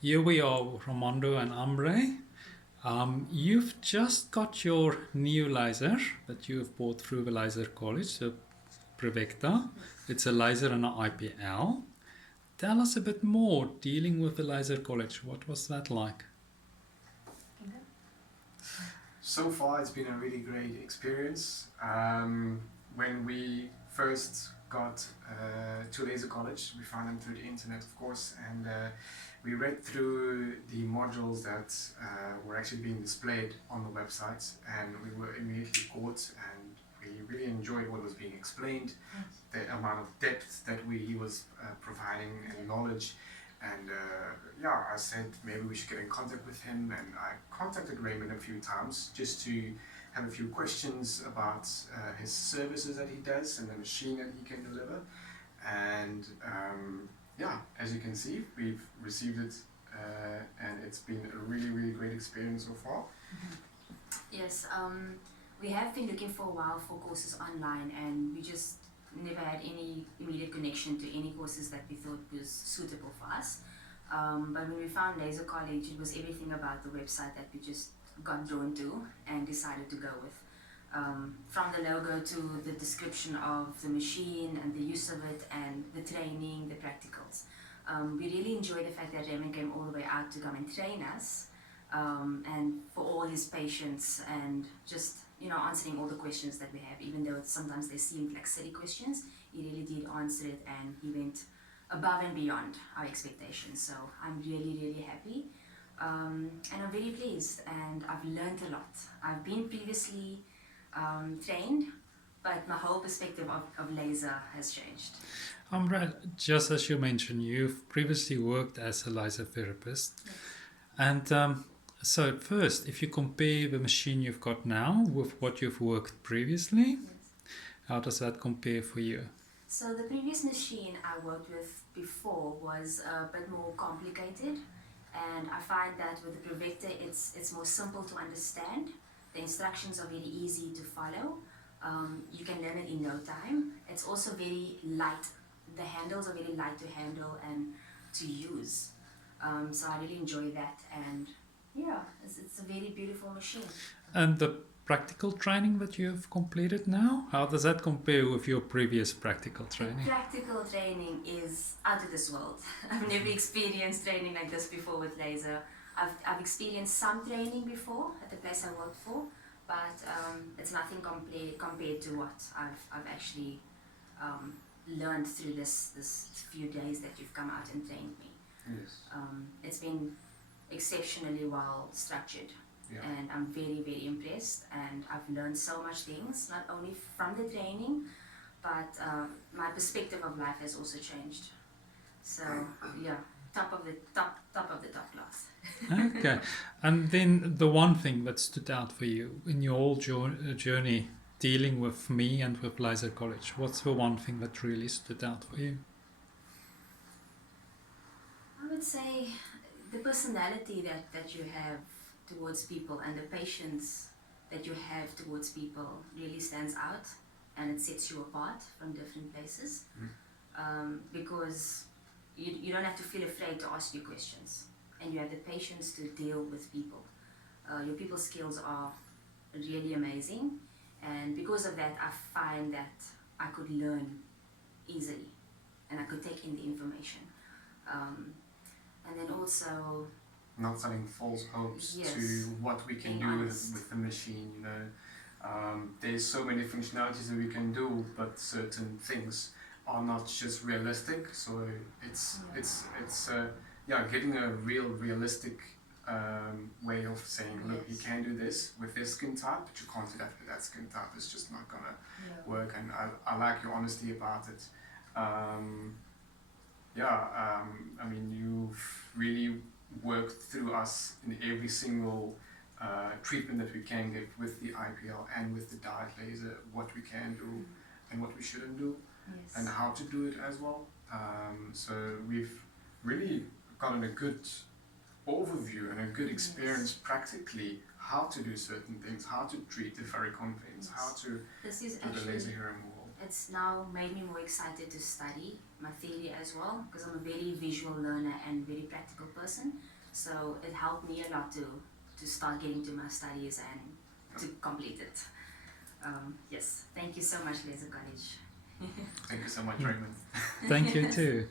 Here we are, Ramondo and Ambre. You've just got your new laser that you've bought through the LaserCollege, the Provecta. It's a laser and an IPL. Tell us a bit more dealing with the LaserCollege. What was that like? So far, it's been a really great experience. When we first got to LaserCollege, we found them through the internet, of course, and we read through the modules that were actually being displayed on the website, and we were immediately caught, and we really enjoyed what was being explained, the amount of depth that he was providing, and knowledge. And yeah, I said maybe we should get in contact with him, and I contacted Raymond a few times just to have a few questions about his services that he does and the machine that he can deliver. And yeah, as you can see, we've received it, and it's been a really great experience so far. Yes, we have been looking for a while for courses online, and we just never had any immediate connection to any courses that we thought was suitable for us. But when we found LaserCollege, it was everything about the website that we just got drawn to and decided to go with. From the logo to the description of the machine and the use of it and the training, the practicals. We really enjoyed the fact that Raymond came all the way out to come and train us, and for all his patience and just answering all the questions that we have, even though sometimes they seemed like silly questions. He really did answer it, and he went above and beyond our expectations. So I'm really happy, and I'm very pleased, and I've learned a lot. I've been previously trained, but my whole perspective of laser has changed. Ambre, just as you mentioned, you've previously worked as a laser therapist. Yes. And so first, if you compare the machine you've got now with what you've worked previously, Yes. how does that compare for you? So the previous machine I worked with before was a bit more complicated, and I find that with the Provecta it's more simple to understand. The instructions are very easy to follow. You can learn it in no time. It's also very light. The handles are very light to handle and to use. So I really enjoy that, and yeah, it's a very beautiful machine. And the practical training that you've completed now, how does that compare with your previous practical The training? practical training is out of this world. I've never experienced training like this before with laser. I've experienced some training before at the place I worked for, but it's nothing compared to what I've actually learned through this few days that you've come out and trained me. Yes. It's been exceptionally well structured, Yeah. and I'm very impressed, and I've learned so much things, not only from the training, but my perspective of life has also changed. So yeah, top of the top class. Okay. And then the one thing that stood out for you in your whole journey dealing with me and with LaserCollege, what's the one thing that really stood out for you? I would say the personality that you have towards people and the patience that you have towards people really stands out, and it sets you apart from different places. Because you don't have to feel afraid to ask you questions, and you have the patience to deal with people. Your people skills are really amazing, and because of that I find that I could learn easily and I could take in the information. And then also Not selling false hopes Yes. to what we can Being do honest. with the machine. There's so many functionalities that we can do, but certain things are not just realistic. So it's getting a realistic way of saying, look, you Yes. can do this with this skin type, but you can't do that with that skin type. It's just not gonna work. And I like your honesty about it. I mean, you've really worked through us in every single treatment that we can give with the IPL and with the Diode laser, what we can do and what we shouldn't do, Yes. and how to do it as well. So we've really gotten a good overview and a good experience practically how to do certain things, how to treat the ferricon veins, how to This is do the laser actually hair removal. it's now made me more excited to study my theory as well, because I'm a very visual learner and very practical person. So it helped me a lot to start getting to my studies and to complete it. Yes, thank you so much, LaserCollege. Thank you so much, Raymond. Thank you too.